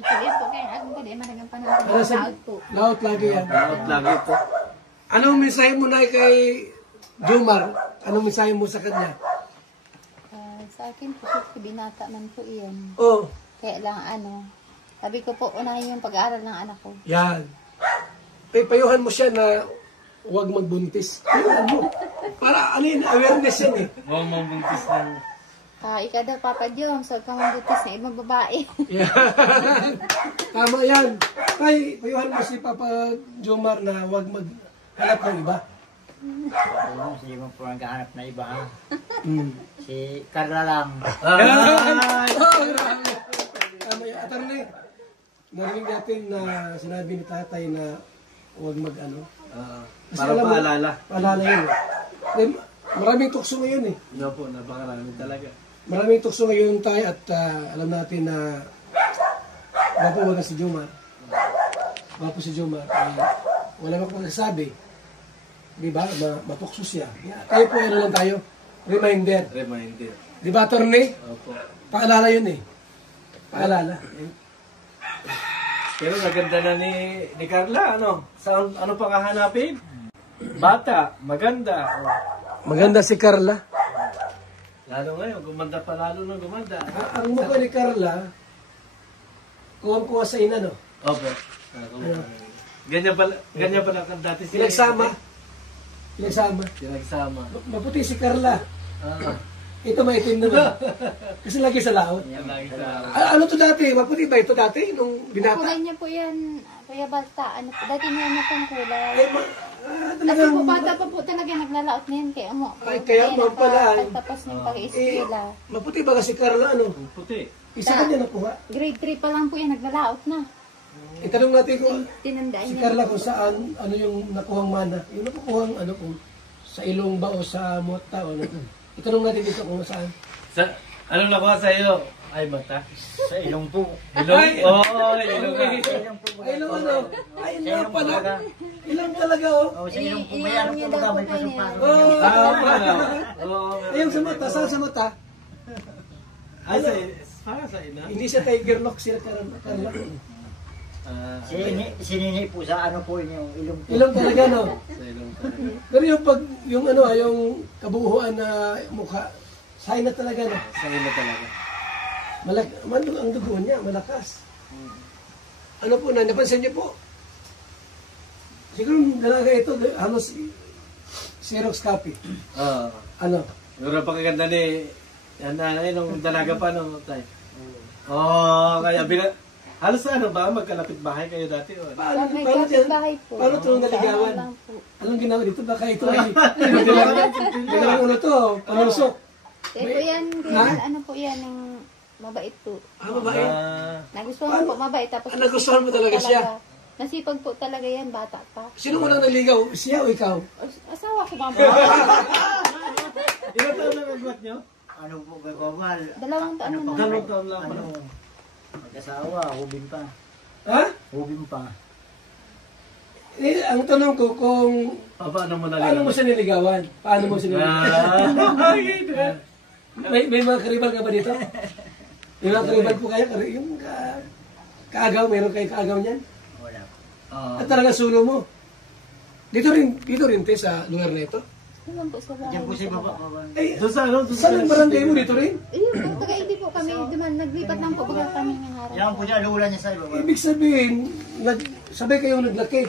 Pwede po kayo, agong ko di managang panahon sa laot po. Laot lagi yan. Laot lagi po. Anong mensahe mo na kay Jomar? Anong mensahe mo sa kanya? Sa akin po, binata man po iyan. Oh, Kaya lang sabi ko po, unahin yung pag-aaral ng anak ko. yan. Payuhan mo siya na huwag magbuntis. Payuhan mo. Para awareness yan eh. Huwag mabuntis lang. Ikaw daw, Papa Jom, so ka mabutis na ibang babae. Yan. Tama yan. Tay, payuhan mo si Papa Jomar na huwag maghanap ng iba. Hindi mo po naghahanap na iba. Si Carla lang. Tama yan. Attorney, narinig natin na sinabi ni tatay na huwag Para paalala. Paalala yun. Maraming tukso ngayon eh. No po, napakarami talaga. Maraming tukso ngayon tayo at alam natin na wapo si Jomar. Wapo si Jomar. Wala akong magsasabi. Diba? Matukso siya. Tayo po, lang tayo. Reminder. Diba, attorney? Opo. Paalala yun eh. Paalala. Pero naganda na ni Carla, ano pang hahanapin? Bata, maganda. Maganda si Carla. Lalo ngayon, gumanda pa lalo na gumanda. Ang mukha ni Carla, kuha sa ina, no? Opo. Ganyan pala kan dati si... Pinagsama. Maputi si Carla. Ito maitim naman. Kasi lagi sa laot. Ano to dati? Maputi ba ito dati? Nung binata? Kulay niya po yan, Kuya Balta. Dati niya na pang kulay. Kasi Talagang, po bata pa po talaga naglalaot na yan. Kaya mo pala. Tapos ng pag-iiskila. Maputi ba kasi Carla, ano? Puti. Isa ka niya nakuha. Grade 3 pa lang po yan, naglalaot na. Itanong natin kung Tinandaan si niya. Carla kung saan, ano yung nakuhang mana. Yung nakukuhang, kung sa ilong ba o sa mota o ano. Itanong natin dito kung saan. Ano nakuha sa iyo? Ay, mata. Sa ilong po. Ilong? Oo, ilong. Ay, ilong ano? Ay, ilong pala. Ilong talaga, oh. Sa ilong po may ano po may pasok-pasok. Ayun sa mata, saan sa mata? Para sa ina? Hindi siya tiger lock, siya Carla. Sinini po sa ano po yung ilong po. Ilong talaga, no? Sa ilong. Pero yung kabuuan na mukha, sign na talaga, no? Sa ina talaga. Ang dugo niya, malakas. Ano po na, napansin niyo po? Siguro dalaga ito, halos Xerox copy. Ano? Siguro pakaganda ni nung dalaga pa, no? Tay. Kaya halos magkalapit bahay kayo dati? Paano May dyan? kapitbahay po. Paano ito naligawan? Lang po. Anong ginawa dito? Baka ito ay dalawang ulo to, panusok. Ito yan, ano po yan, ng mabait po. Babae. Nagustuhan po mabait. Tapos Nagustuhan mo talaga siya? Nasipag po talaga yan, bata pa. Sino mo nang naligaw? Siya o ikaw? Asawa ko ba? Ilan taon na nagbuhat nyo? Ano po kay Komal? 2 taon na. Dalawang taon lang pa. Mag-asawa, hubin pa. Ha? Hubin pa. Ang tanong ko kung Paano mo paano mo siya niligawan? Paano mo siya niligawan? May mga karibal ka ba dito? May mga karibal po kaya? Yung kaagaw, meron kayong kaagaw niyan? Wala. At talaga sulo mo? Dito rin te sa lugar na ito? Ilan po sa bahay. Diyan po si Baba. Ay, Doon sa saan ang barangay mo dito rin? Ayun po, taga hindi po kami, naglipat lang po baga kami ng harap. Yan po siya, lula niya sa Baba. Ibig sabihin, sabay kayong naglaki.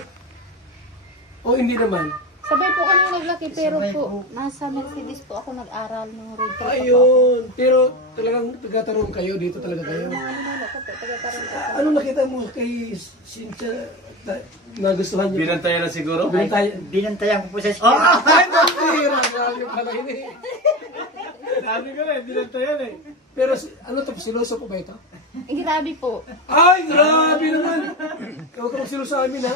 O hindi naman? Sabay po kami naglaki pero po, nasa Mercedes po ako nag-aral nung grade 3 po. Ayun. Pero talagang taga-tarong kayo, dito talaga kayo. Ano po, taga-tarong po. Ano nakita mo kay Cynthia nagustuhan niyo? Binantayan na siguro? Binantayan ko po sa Ay, tira! Grabe pala yun eh. Sabi ko na, binantayan eh. Pero ano to, siloso po ba ito? Grabe po. Ay, grabe naman! Huwag ka magsiloso sa amin ha.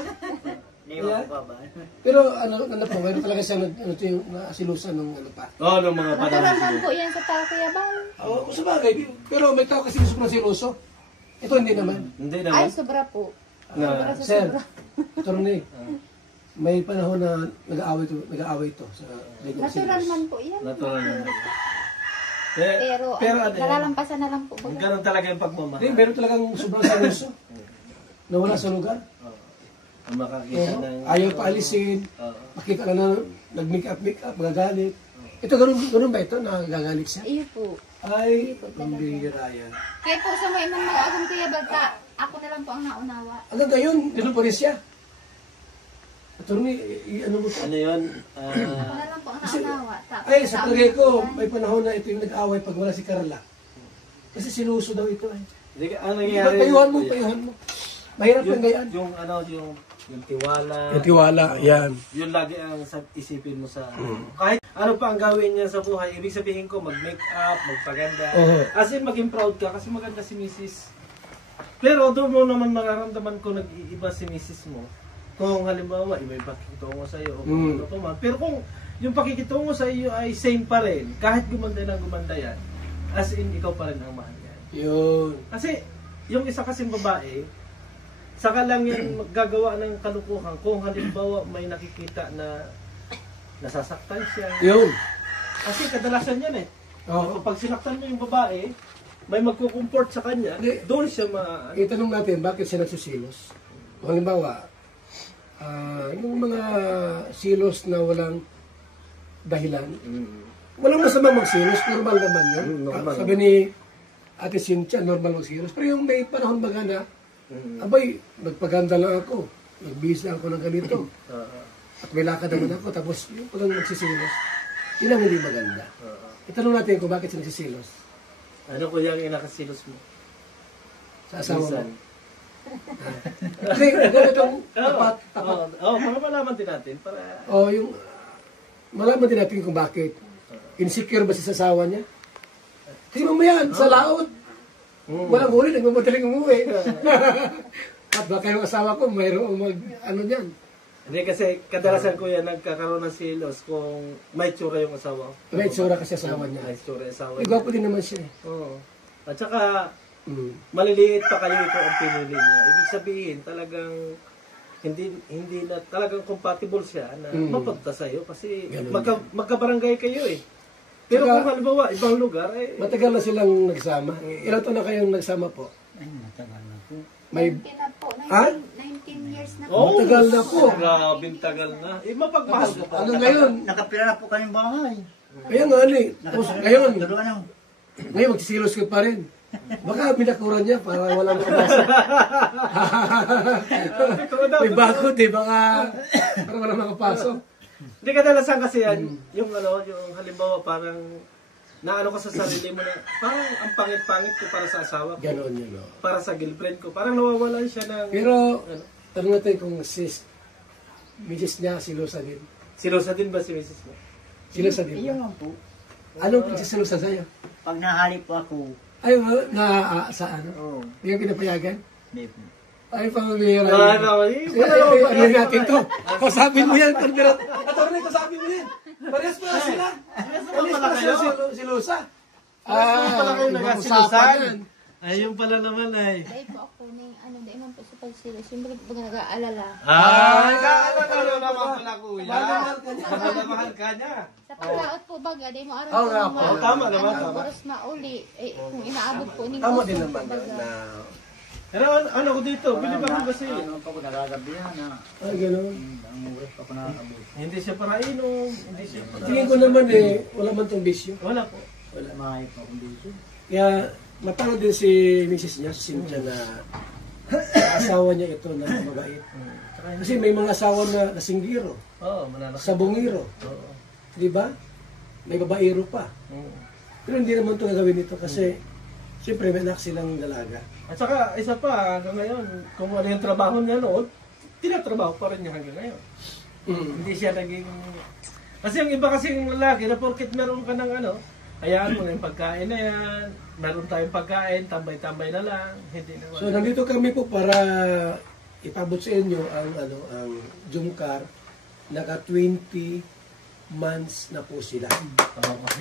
Niwa ko ba? Pero ano po, mayroon talaga siyang yung nasilusan ng ano pa. Nung mga Natural panahon lang siguro. po yan sa Takuyabang. Oo, sa bagay. Pero may tao kasi gusto ng siloso. Ito hindi naman. Hindi Ay, naman. sobra po. Na, Sobra sa Sir, sobra. Torne, may panahon na nag-aaway ito sa legal Natural series. man po yan. natural naman. Pero ano, nalalampasan na lang po. baga. ganun talaga yung pagmamahal. Meron talagang sobrang siloso. nawala sa lugar. Oo. Ang makakita Oo. ng... Ayaw paalisin. Oo. Makita ka na nag-make up, magagalit. Ito, ganun ba ito? Nagagalit siya? Iyo po. Ay, ang bihira yan. Kaya po sa may mga akong Kuya Balta, ako na lang po ang naunawa. Hanggang ngayon, ganun pa rin siya. Attorney, ano mo Ano yun? Ako na lang po ang naunawa. Tapos, Ay, sa palagay ko, may panahon na ito yung nag-away pag wala si Carla. Kasi sinuso daw ito eh. Hindi ka, ang nangyayari... Payuhan mo. Mahirap Yung, yung gayaan. yung tiwala. Yung tiwala, yan. Yun lagi ang isipin mo sa... Kahit ano pa ang gawin niya sa buhay, ibig sabihin ko, mag-make up, magpaganda. Oo. As in, maging proud ka kasi maganda si Mrs. Pero doon mo naman mararamdaman ko nag-iiba si Mrs. mo. Kung halimbawa, iba yung pakikitungo sa iyo o kung ano pa man. Pero kung yung pakikitungo sa iyo ay same pa rin, kahit gumanda na gumanda yan, as in, ikaw pa rin ang mahal yan. Yun. Kasi, yung isa kasing babae, saka lang yan gagawa ng kalukuhan kung halimbawa may nakikita na nasasaktan siya. Yun. Kasi kadalasan yan eh. Oo. Kapag sinaktan mo yung babae, may magkukumport sa kanya, doon siya Itanong natin, bakit siya nagsusilos? Kung halimbawa, yung mga silos na walang dahilan, walang masama magsilos, normal naman yun. Normal. Sabi ni Ate Cynthia, normal magsilos. Pero yung may panahon baga na, abay, nagpaganda lang ako, nagbisa ako ng ganito, at may lakad naman ako, tapos yung pagang nagsisilos, yun ang hindi maganda. Itanong natin kung bakit siya nagsisilos. Ano ko yung inakasilos mo? Sa asawa mo. Minsan. Kasi ganitong tapat. Para malaman din natin. O yung, malaman din natin kung bakit. Insecure ba siya sa asawa niya? Kasi mamaya, sa laot, walang huli, nagmamadaling umuwi. At baka yung asawa ko, mayroong ano niyan. Hindi kasi kadalasan ko yan nagkakaroon ng silos kung may tsura yung asawa ko. May itsura kasi asawa niya. May tsura yung asawa May niya. gwapo din naman siya. Oo. At saka, maliliit pa kayo ito ang pinili niya. Ibig sabihin, talagang hindi na talagang compatible siya na mapunta sa'yo kasi magkabarangay kayo eh. Pero Saka, kung halimbawa, ibang lugar eh. matagal na silang nagsama. Ilan taon na kayong nagsama po? Ay, matagal na po. May 19 na po. Ha? 19 years na po. Oh, matagal na po. Grabe, tagal na. Mapagmahal ko pa. Ano ngayon? Nakapira na po kaming bahay. Kaya nga ano eh. Tapos ngayon, Dalawa na. ngayon magsisilos ka pa rin. Baka binakuran niya para walang makapasok. May bakod eh, baka para walang makapasok. Hindi kadalasan kasi yan, yung halimbawa parang naano ko sa sarili mo na parang ang pangit-pangit ko para sa asawa ko. Ganon yun, no? Para sa girlfriend ko. Parang nawawalan siya ng... Pero, tanong natin kung misis niya, silusa din. Silosa din ba si Mrs. mo? Silusa din Iyon ba? lang po. Anong nagsisilusa sa'yo? Pag nahali po ako, Ay, sa ano? oh, Hindi ka pinapayagan? hindi po. Ay, pamamira. Ano natin to. Kausapin mo yan, Pagbirat. Attorney, kausapin mo yan. Parehas pala sila. Parehas pala sila silusa. pala kayo ibang nagsilusan. usapan yan. Ayun pala naman ay. Dahil po ako ng dahil man po sa pagsilos. Yung baga nag-aalala. Naalala naman pala kuya. Mahal ka niya. Sa paglaot po baga, dahil mo araw Oo nga po. Tama naman, tama. Oras mauli. Eh, kung inaabot po. Tama din naman na. Pero ano ko dito, bilib ako kasi. Ano pa ko nagagabihan na. Ay, gano'n. Ang oras pa ko nakakabot. Hindi siya para inom, hindi siya para... Tingin ko naman eh, wala man tong bisyo. Wala po. Mahayop pa akong dito. Kaya, matalo din si Mrs. niya, si Cynthia, na asawa niya ito na mabait. Kasi may mga asawa na nasinggiro, Oo, mananakit. sabongiro. Oo. Di ba? May babaero pa. Pero hindi naman ito gagawin ito kasi siyempre may anak silang dalaga. At saka, isa pa, hanggang ngayon, kung ano yung trabaho niya noon, tinatrabaho pa rin niya hanggang ngayon. Hindi siya naging... Kasi yung iba kasing lalaki na porkit meron ka ng ano, hayaan mo na yung pagkain na yan, meron tayong pagkain, tambay-tambay na lang, hindi na So nandito kami po para ipabot sa inyo ang Jumcar. Naka 20 months na po sila.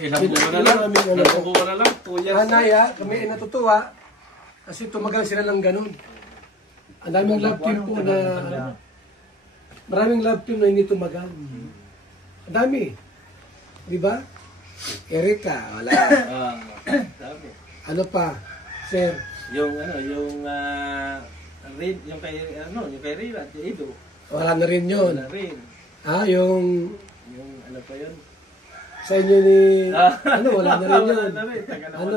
Ilang buwan na lang, ilang buwan na lang, 2 years. Anaya, kami ay natutuwa kasi tumagal sila ng ganun. Ang daming love team po na maraming love team na hindi tumagal. Ang dami. Di ba? Erika, wala. Sabi. Ano pa? Sir, Yung ano Rin, yung kay, yung kay Rina at yung Ido. Wala na rin yun. Wala rin. Yung Yung ano pa yun? sa inyo ni, wala na rin yun. Wala na rin.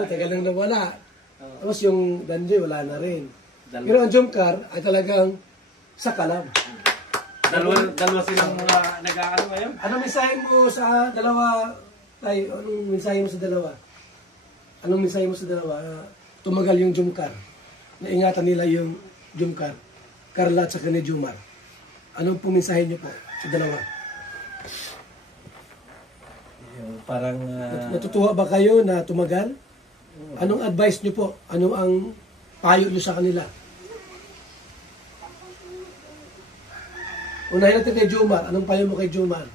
Tagal nang nawala. Tapos yung Danjoy, wala na rin. Dalawa. Pero ang Jumcar ay talagang sa kalam. Dalawa silang nag-aano ngayon? Anong mensahe mo sa dalawa, Tay? Anong mensahe mo sa dalawa? Anong mensahe mo sa dalawa? Tumagal yung Jumcar. Naingatan nila yung Jumcar. Carla at saka ni Jumar. Anong pong mensahe niyo po sa dalawa? Parang... Natutuwa ba kayo na tumagal? Anong advice niyo po? Ano ang payo niyo sa kanila? Unahin natin kay Jumar. Anong payo mo kay Jumar?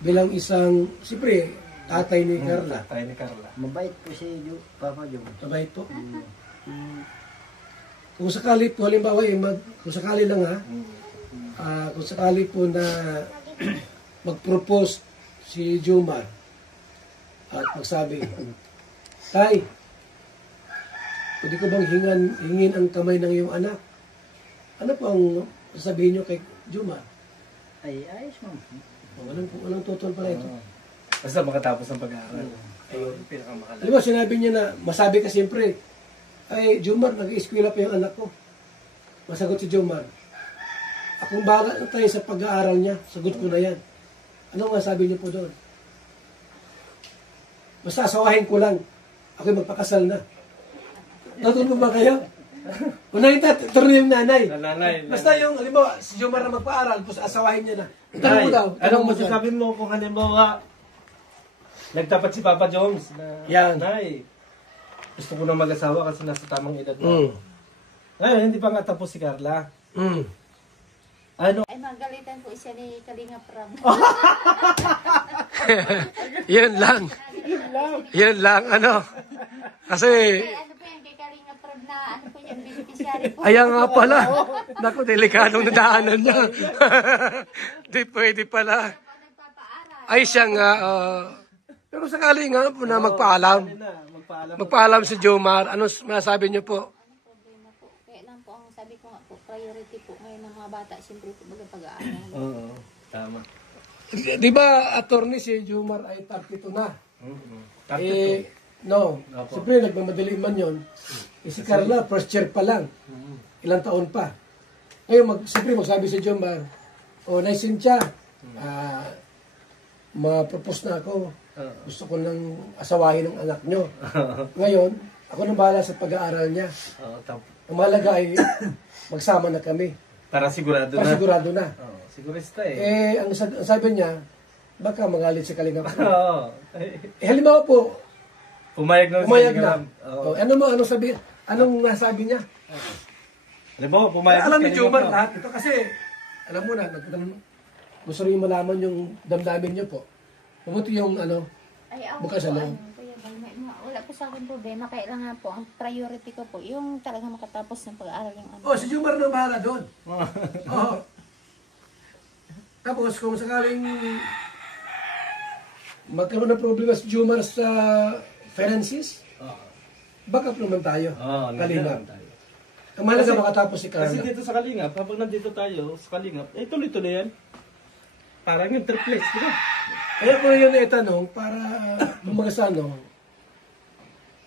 Bilang isang, siyempre, tatay ni Carla. Tatay ni Carla. Mabait po si Papa Jom. Mabait po. Kung sakali po, halimbawa, kung sakali lang ha, kung sakali po na mag-propose si Jumar at magsabi, Tay, pwede ko bang hingin ang kamay ng iyong anak? Ano po ang sasabihin niyo kay Jumar? Ay, ayos mo. Walang tutol pala ito. Basta makatapos ng pag-aaral. Ayun, pinakamakala. Alam mo, sinabi niya na, masabi ka siyempre, ay, Jumar, nag-eskwela pa yung anak ko. Masagot si Jumar, akong bahala na tayo sa pag-aaral niya, sagot ko na yan. Ano nga sabi niyo po doon? Basta asawahin ko lang, ako'y magpakasal na. Natulog ba kayo? Unahin turno yung nanay. Basta yung, halimbawa, si Jumar na magpaaral, tapos asawahin niya na. Tanong mo daw. Anong masasabi mo kung halimbawa, nagtapat si Papa Jones na, Yan. Nay, gusto ko na mag-asawa kasi nasa tamang edad na. Ngayon, hindi pa nga tapos si Carla. Ano? Ay, magalitan po siya ni Kalinga Prab. Yan lang. Yan lang, ano. Kasi, Ay, ano po yan, kay Kalinga Prab na, ano po yan, beneficiary po. ayan nga pala. Naku, delikadong nadaanan niya. Di pwede pala. Nagpapaaral. Ay, siya nga. Pero sakali nga po na magpaalam. Magpaalam si Jumar. Ano masasabi niyo po? Ano problema po? Kaya lang po, ang sabi ko nga po, priority po ngayon ng mga bata, siyempre po pag-aaral. Oo, tama. Di ba, attorney si Jumar ay 32 na? No. Siyempre, nagmamadali man yun. Si Carla, first year pa lang. Ilang taon pa. Ngayon, siyempre, magsabi si Jumar, Nay Cynthia, ma-propose na ako. Gusto ko nang asawahin ng anak nyo. Ngayon, ako nang bahala sa pag-aaral niya. Ang mahalaga ay magsama na kami. Para sigurado Para na. sigurado na. Sigurista eh. Ang sabi niya, baka magalit si Kalinga. Oo. Halimbawa po, Pumayag na. pumayag na. Anong nasabi niya? Halimbawa, pumayag Alam ni Kalinga Jumar Prab. lahat ito kasi, alam mo na, gusto rin malaman yung damdamin niyo po. Mabuti yung Ay, ako bukas po, ano. Kuya Bal, wala po sa akin problema. Kaya lang nga po, ang priority ko po, yung talagang makatapos ng pag-aaral yung ano. Si Jumar na bahala doon. Oo. Tapos kung sakaling magkaroon ng problema si Jumar sa finances, backup naman tayo. Kalingap. Ang mahalaga makatapos si Carla. Kasi dito sa Kalingap, habang nandito tayo sa Kalingap, tuloy-tuloy yan. Parang yung triplex, di ba? Kaya ko yun itanong para mag-asano.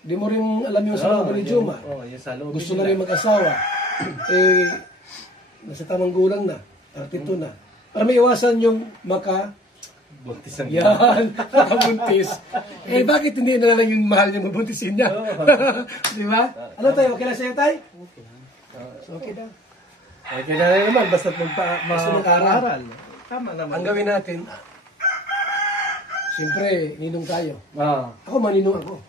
Di mo rin alam yung sa ni Jumar. Yung salubin Gusto na rin mag-asawa. Nasa tamang gulang na. 32 na. Para may iwasan yung buntis ang yan, nakabuntis. Bakit hindi na lang yung mahal niya mabuntisin niya? Di ba? Ano tayo? Okay lang sa'yo tayo? Okay lang. Okay na. Okay na rin naman, basta't mag-aaral. Tama naman. Ang gawin natin, siyempre, ninong tayo. Ah. Ako, maninong ako.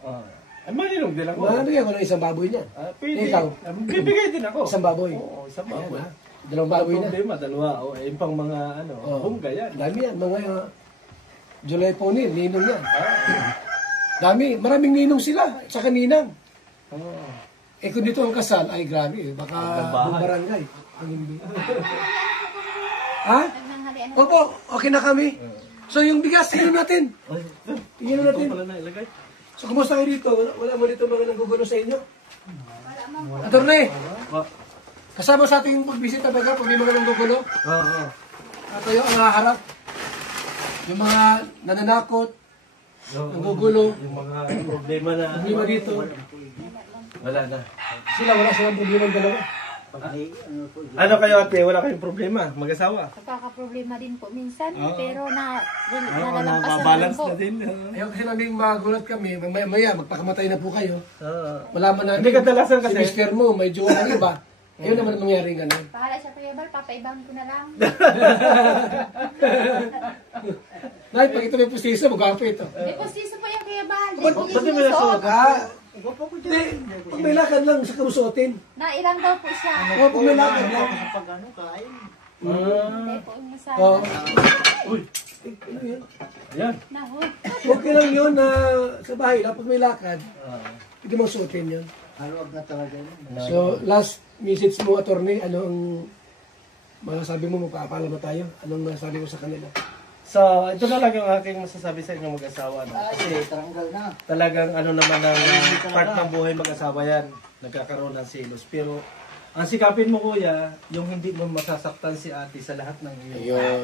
Ay, maninong din ako. Maninong ako ng isang baboy niya. Pwede. Ikaw? Bibigay din ako. Isang baboy. Oo, isang baboy. Ayan, dalawang baboy na. Problema, dalawa. Yung pang mga, hungga yan. Dami yan. Mga July Ponil, ninong yan. Dami. Maraming ninong sila. Tsaka ninang. Kung dito ang kasal, ay grabe. Baka buong barangay. Ha? Opo, okay na kami. So yung bigas, tingnan natin. Tingnan natin. Pala na ilagay. So kumusta kayo dito? Wala mo dito mga nagugulo sa inyo? Attorney, Kasama sa ating pagbisita baga, pag may mga nanggugulo, Oo. tayo ang haharap. Yung mga nananakot, nanggugulo, Yung mga problema na... problema dito. Wala na. Wala silang problema ng dalawa. Ano kayo ate? Wala kayong problema? Mag-asawa? Nagkakaproblema din po minsan, pero Oo, nalalampasan nababalance po. na din. Ayaw kasi namin magulat kami, maya magpakamatay na po kayo. Oo. Malaman natin, Hindi kadalasan kasi- si mister mo, may jowa ng iba. Ayun naman ang mangyari ganun. Bahala siya Kuya Bal, papaibang ko na lang. Nay, pag ito may pustiso, magwapo ito. May postiso po yung Kuya Bal. Ba't di mo nasuot? Hindi, pag may lakad lang, sa kamusuotin. Na ilang daw po siya. Oo, pag may lakad lang. Kapag ano, kain. Hindi po yung masama. Oo. Uy! Ayan. Nahod. Okay lang yun na sa bahay lang, pag may lakad, hindi mo suotin yun. Haluag na talaga yun. So, last message mo, attorney, ano ang masasabi mo, magpapaalam na tayo? Anong masasabi mo sa kanila? So, ito na lang yung aking masasabi sa inyo mag-asawa. No? Kasi taranggal na. Talagang ano naman ang part ng buhay mag-asawa yan. Nagkakaroon ng selos. Pero, ang sikapin mo kuya, yung hindi mo masasaktan si ate sa lahat ng iyo. Ayun.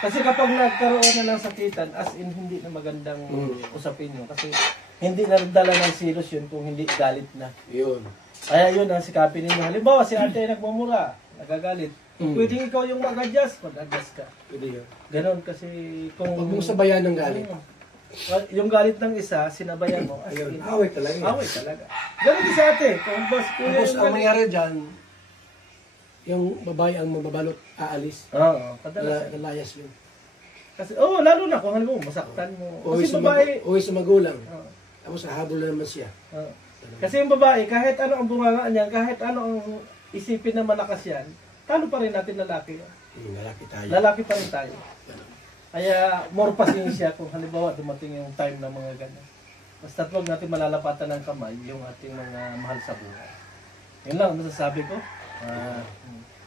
Kasi kapag nagkaroon na ng sakitan, as in hindi na magandang usapin nyo. Kasi hindi na dala ng selos yun kung hindi galit na. Yun. Kaya yun ang sikapin ninyo. Halimbawa, si ate nagmumura, nagagalit. Pwede ikaw yung mag-adjust, mag-adjust ka. Pwede yun. Ganon kasi kung... Huwag mong sabayan ng galit. Yung galit ng isa, sinabayan mo. As Ayun. in, Away talaga. away talaga. Ganon din sa ate. Kung boss ko Tapos yung ang galit. mangyari dyan, yung babae ang mababalot, aalis. Oo, kadalasan. Nalayas yun. Kasi, lalo na kung ano mo, masaktan mo. Uwi Kasi sa, babae, uwi sa magulang. Oo. Tapos hahabol na naman siya. Kasi yung babae, kahit ano ang bunganga niya, kahit ano ang isipin na malakas yan, talo pa rin natin lalaki. Lalaki tayo. Lalaki pa rin tayo. Kaya more pasensya kung halimbawa dumating yung time ng mga ganyan. Basta huwag natin malalapatan ng kamay yung ating mga mahal sa buhay. Yun lang ang masasabi ko.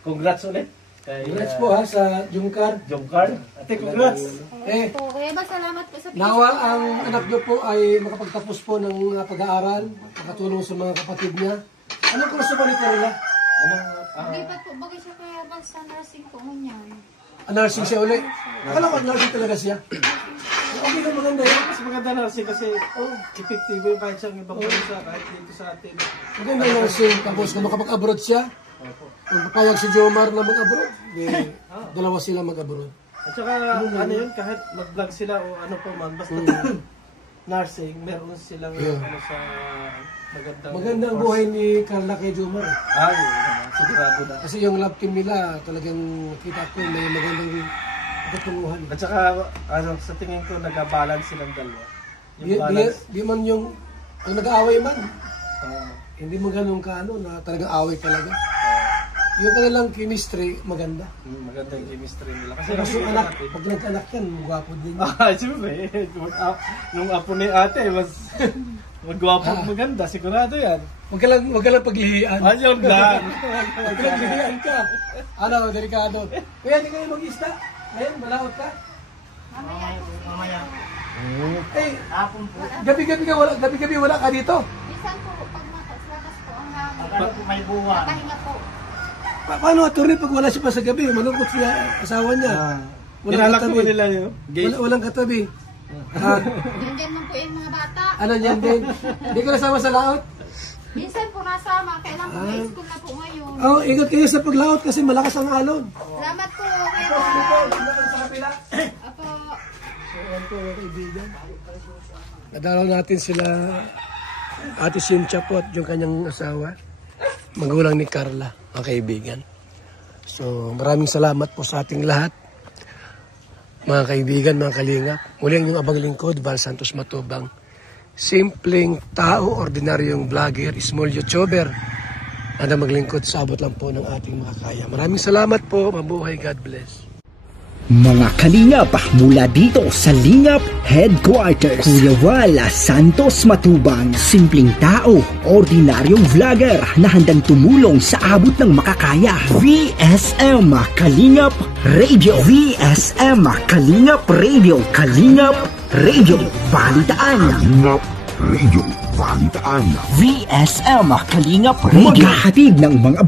Congrats ulit. Kay, Congrats po ha sa Jungkar. Jomcar. Ate, congrats. Eh, Po, Kuya Bal, salamat po sa nawa ang anak niyo po ay makapagtapos po ng pag-aaral, makatulong sa mga kapatid niya. Anong kurso ba ni Carla? Anong, Lipat po, bagay siya Kuya Bal sa nursing po ngunyan. Nursing siya ulit. Akala ko nursing talaga siya. Okay na maganda yun. mas maganda na kasi, epektibo yung kahit siyang ibang bansa, kahit dito sa atin. Maganda yung nursing. Tapos kung makapag-abroad siya, kung papayag si Jomar na mag-abroad, dalawa sila mag-abroad. At saka, ano yun, kahit mag-vlog sila o ano pa man, basta nursing, meron silang ano sa magandang... Magandang course. buhay ni Carla kay Jomar. Ay, sigurado na. Kasi yung love team nila, talagang kita ko may magandang katunguhan. At saka, ano, sa tingin ko, nag-balance silang dalawa. Yung balance. Di man yung, pag nag-aaway man, uh, hindi mo ganun ka ano, na talagang away talaga. Yung kanilang chemistry, maganda. maganda yung chemistry nila. Kasi Kasi yung nakikita anak, natin. pag nagka-anak yan, gwapo din. Siyempre, nung apo ni ate, mas magwapo at maganda, sigurado yan. Huwag ka lang paglihian. Ayun lang. Huwag ka lang paglihian ka. Ano, delikado. Kuya, hindi kayo mag-isda. Ayun, malawat ka. Mamaya. Eh, Hapon po. gabi-gabi wala ka dito. Minsan po, pag labas po ang Akala ko may buwan. pahinga po. Paano, attorney, pag wala siya pa sa gabi, malungkot siya, asawa niya. Pinalak mo nila yun. Walang katabi. Diyan man po yung mga bata. Ano yan din? Hindi ko nasama sa laot. Minsan po nasama, kailan po may school na po ngayon. Oh, ingat kayo sa paglaot kasi malakas ang alon. Salamat po, Kuya Bal. Sa kapila. Apo. Ayan po mga kaibigan. Nadalaw natin sila Ate Cynthia po at yung kanyang asawa. Magulang ni Carla, mga kaibigan. So maraming salamat po sa ating lahat. Mga kaibigan, mga kalingap. Muli ang inyong abang lingkod, Val Santos Matubang. Simpleng tao, ordinaryong vlogger, small YouTuber. Na maglingkod sa abot lang po ng ating makakaya. Maraming salamat po. Mabuhay. God bless. Mga kalingap, mula dito sa Lingap Headquarters, Kuya Val Santos Matubang, simpleng tao, ordinaryong vlogger na handang tumulong sa abot ng makakaya. VSM Kalingap Radio. VSM Kalingap Radio. Kalingap Radio. Balitaan. Kalingap Radio. Balitaan. VSM Kalingap Radio. Maghahatid ng mga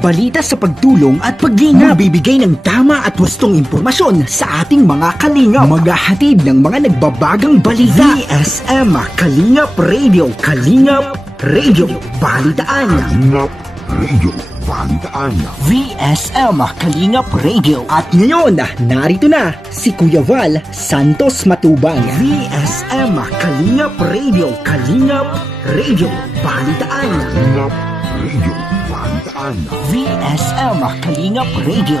balita sa pagtulong at paglingap. Magbibigay ng tama at wastong impormasyon sa ating mga kalingap. Maghahatid ng mga nagbabagang balita. VSM Kalingap Radio. Kalingap Radio. Balitaan. Kalingap Radio. Balitaan. VSM Kalingap Radio. At ngayon, narito na si Kuya Val Santos Matubang. VSM Kalingap Radio. Kalingap Radio. Balitaan. Kalingap Radio. Balitaan. VSM Kalingap Radio.